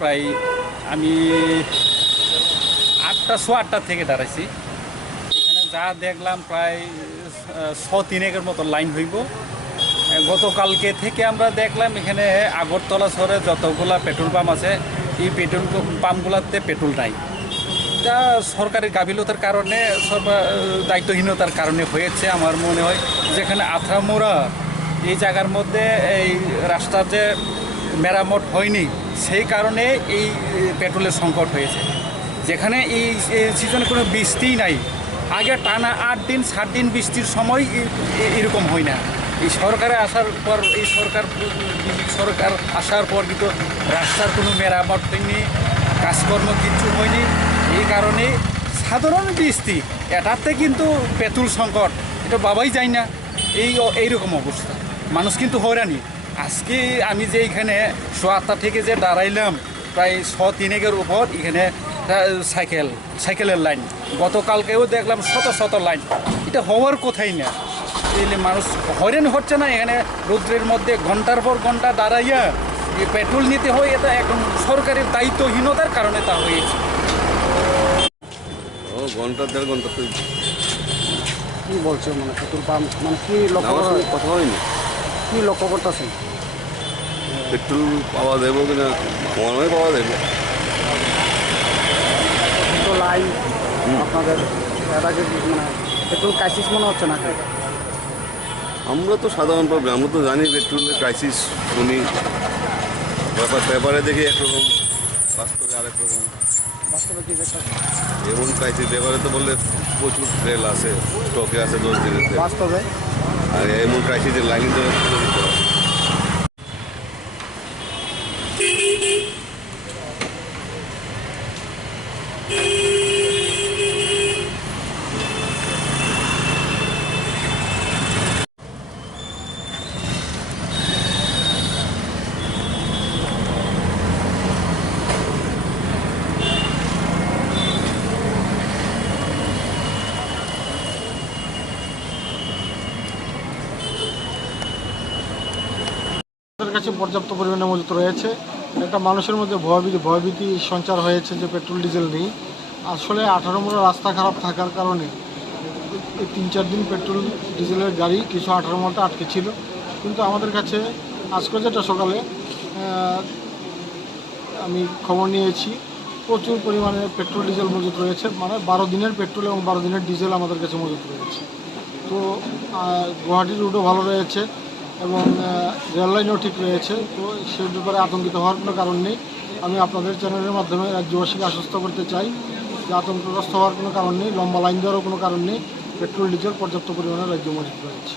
প্রায় আমি 8টা থেকে দাঁড়াইছি। এখানে যা দেখলাম প্রায় 6-3 মতো লাইন হইব। গতকালকে থেকে আমরা দেখলাম এখানে আগরতলা শহরে যতগুলা পেট্রোল পাম্প আছে এই পেট্রোল পাম্পগুলোতে পেট্রোল নাই। যা সরকারি গাফিলতার কারণে দায়িত্বহীনতার কারণে হয়েছে আমার মনে হয়। যেখানে আথরামোড়া এই জায়গার মধ্যে এই রাস্তার যে মেরামত হয়নি সেই কারণে এই পেট্রোলের সংকট হয়েছে। যেখানে এই সিজনে কোনো বৃষ্টিই নাই, আগে টানা 8 দিন 7 দিন বৃষ্টির সময় এরকম হয় না। এই সরকারে আসার পর সরকার আসার পর কিন্তু রাস্তার কোনো মেরামত হয়নি, কাজকর্ম কিচ্ছু হয়নি। এই কারণে সাধারণ বৃষ্টি এটাতে কিন্তু পেট্রোল সংকট এটা বাবাই যায় না। এইরকম অবস্থা, মানুষ কিন্তু হয়রানি। আজকে আমি যে এখানে 8টা থেকে যে দাঁড়াইলাম প্রায় 6-3 উপর, এখানে সাইকেলের লাইন। গতকালকেও দেখলাম শত লাইন। এটা হওয়ার কথাই না। এলে মানুষ হয়রান হচ্ছে না এখানে রৌদ্রের মধ্যে ঘন্টার পর ঘন্টা দাঁড়াইয়া পেট্রোল নিতে হয়। এটা এখন সরকারের দায়িত্বহীনতার কারণে তা হয়েছে। ঘন্টা 1.5 ঘন্টা তো কি বলছে মানে পেট্রোল পাম্প মানে কি কথা হয়নি। কি লক্ষ্য করতেছেন? পেট্রোল পাওয়া যাবে কিনা মনে হয় পাওয়া যাবে। তো লাইন আপনাদের এটাকে মানে পেট্রোল ক্রাইসিস মনে হচ্ছে না? আমরা তো সাধারণ পাবলিক, আমরা তো জানি পেট্রোলের ক্রাইসিস শুনি, পেপারে দেখি একরকম, বাস্তবে আরেক রকম। বাস্তবে কি দেখতে এমন ক্রাইসিস পেপারে তো বললে প্রচুর ট্রেল আছে, স্টকে আছে 10 দিনের, বাস্তবে? আর এমন ক্রাইসিসের লাইন তো আমাদের কাছে পর্যাপ্ত পরিমাণে মজুত রয়েছে। একটা মানুষের মধ্যে ভয়ভীতি সঞ্চার হয়েছে যে পেট্রোল ডিজেল নেই। আসলে 18 নম্বর রাস্তা খারাপ থাকার কারণে এই 3-4 দিন পেট্রোল ডিজেলের গাড়ি কিছু 18 নম্বরটা আটকে ছিল। কিন্তু আমাদের কাছে আজকে যেটা সকালে আমি খবর নিয়েছি প্রচুর পরিমাণে পেট্রোল ডিজেল মজুত রয়েছে। মানে 12 দিনের পেট্রোল এবং 12 দিনের ডিজেল আমাদের কাছে মজুত রয়েছে। তো গুয়াহাটি রুটও ভালো রয়েছে এবং রেল লাইনও ঠিক রয়েছে। তো সে ব্যাপারে আতঙ্কিত হওয়ার কোনো কারণ নেই। আমি আপনাদের চ্যানেলের মাধ্যমে রাজ্যবাসীকে আশ্বস্ত করতে চাই যে আতঙ্কগ্রস্ত হওয়ার কোনো কারণ নেই, লম্বা লাইন দেওয়ারও কোনো কারণ নেই। পেট্রোল ডিজেল পর্যাপ্ত পরিমাণে রাজ্য মজুত রয়েছে।